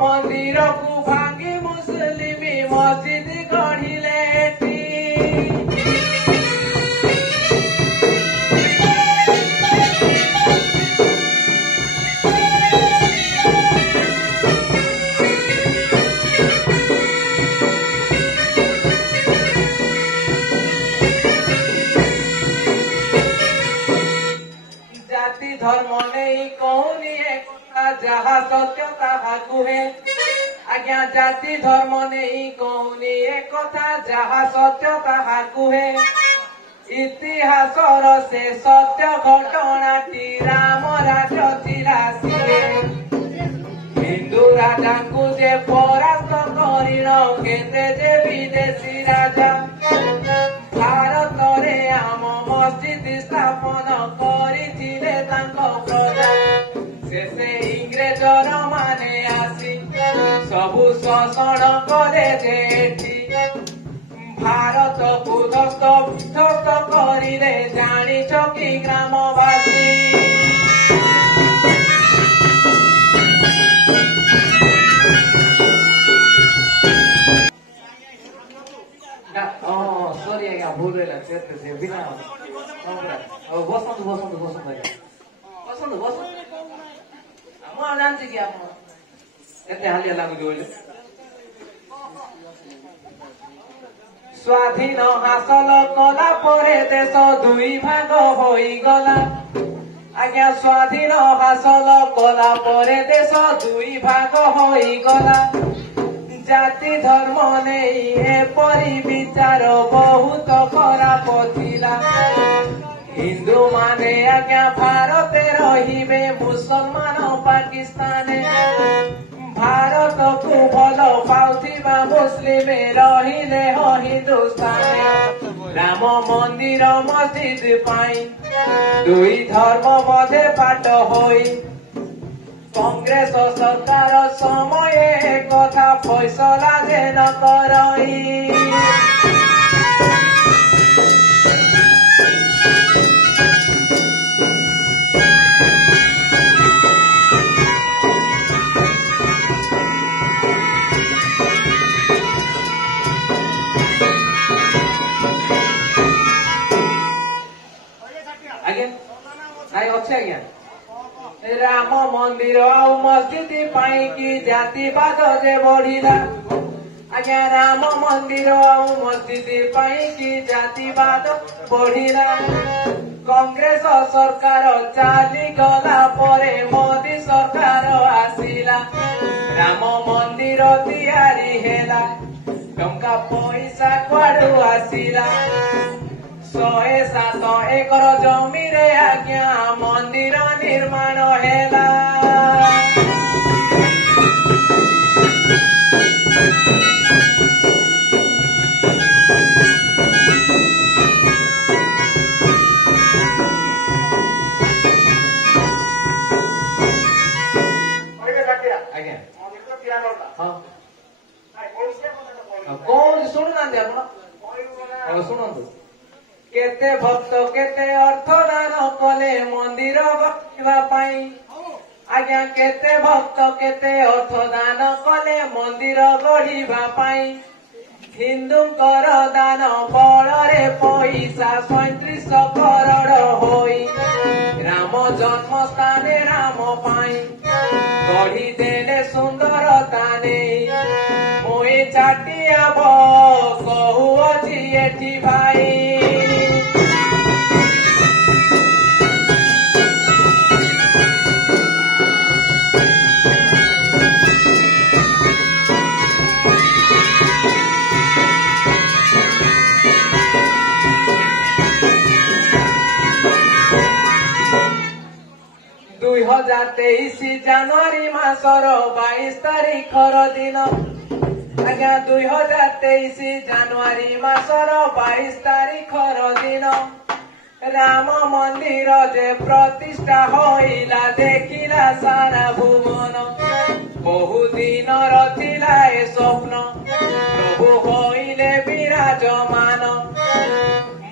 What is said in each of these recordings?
मंदिर को भांगी मुस्लिम मस्जिद गढ़िले जाति धर्म नहीं कहूनी जहा सत्य ताहा कुहे आज्ञा जाति धर्म नहीं कहूनी एक कथा जहा सत्य ताहा कुहे इतिहासर से सत्य घटनाटी राम राज्य थिला सिरे हिंदू राजा को जे परास्त करिन केते जे विदेशी राजा भारत रे आम मस्जिद स्थापन करिथिले तांको प्रजा से इंग्रेजर माने आसी सबु शोषण करे जेठी भारत को ध्वस्त विध्वस्त करिले जानिछ कि ग्रामवासी सॉरी आज्ञा भूल रहा से बिना बसंत ମୁଁ ଜାଣିଛି କି ଆପଣ ଏତେ ହାଲିଆ ଲାଗୁଛି ବୋଲି ସ୍ୱାଧୀନ ହାସଲ କଲା ପରେ ଦେଶ ଦୁଇ ଭାଗ ହୋଇଗଲା ଆଜ୍ଞା ସ୍ୱାଧୀନ ହାସଲ କଲା ପରେ ଦେଶ ଦୁଇ ଭାଗ ହୋଇଗଲା ଜାତି ଧର୍ମ ନେଇ ଏପରି ବିଚାର ବହୁତ ଖରାପ ଥିଲା हिंदू माने आज्ञा भारत रहिबे मुसलमान पाकिस्तान भारत को भल पाउथिबा मुस्लिम रहिले हो हिंदुस्तान राम मंदिर मस्जिद पाई दुई धर्म मध्य पाट होई कांग्रेस सरकार समय कथा फैसला जे न करई आज्ञा राम मंदिर आउ मस्जिद पाई की जातिवाद जे बढ़िला आज्ञा राम मंदिर आउ मस्जिद पाई की जातिवाद बढ़िला कांग्रेस सरकार चाली गला परे मोदी सरकार आसिला राम मंदिर तैयारी हेला टंका पैसा कुआडू आसिला 107 एकर जमी रे आज्ञा मंदिर निर्माण हेला कौन शुणु केते भक्त केते अर्थ दान कले मंदिर गढ़िबा आज्ञा केते भक्त केते अर्थ दान कले मंदिर गढ़िबा हिंदूंकर दान बଳରେ पैसा 37 करोड़ होई राम जन्म स्थाने राम पाई गढ़ी देले सुंदरता नहीं मुई चाटिया कहूअछि एठी भाई জানুয়ারি মাসর 22 তারিখর দিন আজ্ঞা 2023 জানুয়ারি মাসর 22 তারিখর দিন রাম মন্দির যে প্রতিষ্ঠা হইলা দেখিলা সারা ভুবন বহুদিনর ଥିଲା ଏ ସ୍ୱପ୍ନ ପ୍ରଭୁ ହଇଲେ ବିରାଜମାନ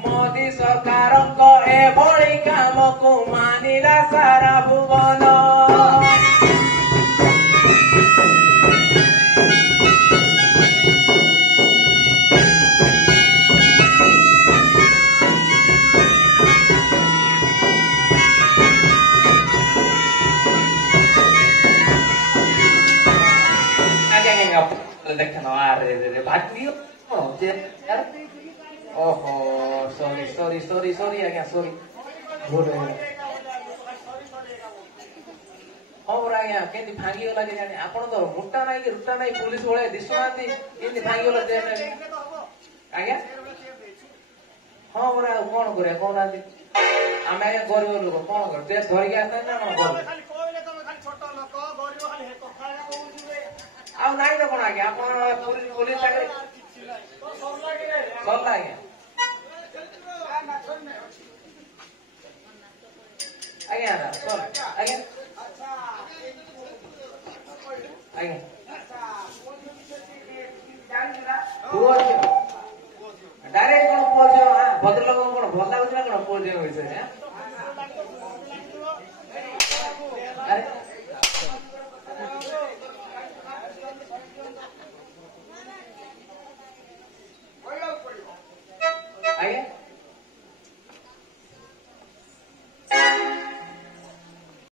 ମୋଦି ସରକାରଙ୍କ ଏଭଳି କାମକୁ ମାନିଲା ସାରା ଭୁବନ ଦେଖ ଆରେ ଭାଗ୍ୟ ଓହୋ ସରି ସରି ସରି ସରି ଆଜ୍ଞା ସରି ଭୁଲ ହଁ ପରା ଆଜ୍ଞା କେମିତି ଭାଙ୍ଗିଗଲା କି ଜାଣି ଆପଣ ତ ମୋଟା ନାଇଁ କି ରୁଟା ନାଇଁ ପୁଲିସ ଭଳିଆ ଦିଶୁନାହାନ୍ତି କେମିତି ଭାଙ୍ଗିଗଲା ଆଜ୍ଞା ହଁ ପରା ଆଉ କଣ କରିବା କହୁନାହାନ୍ତି ଆମେ ଆଜ୍ଞା ଗରିବ ଲୋକ କଣ କର ଟେଷ୍ଟ ଧରିକି ଆସିଥାନ୍ତି ନା କଣ କରୁ ଆଉ ନାଇଁ ତ କଣ ଆଜ୍ଞା ଆପଣ ପୋଲିସ ଚାକିରି ସରିଲା ଆଜ୍ଞା ଆଜ୍ଞା ସର ଆଜ୍ଞା ଆଜ୍ଞା ପୁଅ ଝିଅ ଡାଇରେକ୍ଟ କଣ ପୁଅ ଝିଅ ଭଦ୍ରଲୋକ କଣ ଭଲ ଲାଗୁଛି ନା କଣ ପୁଅ ଝିଅ ବିଷୟରେ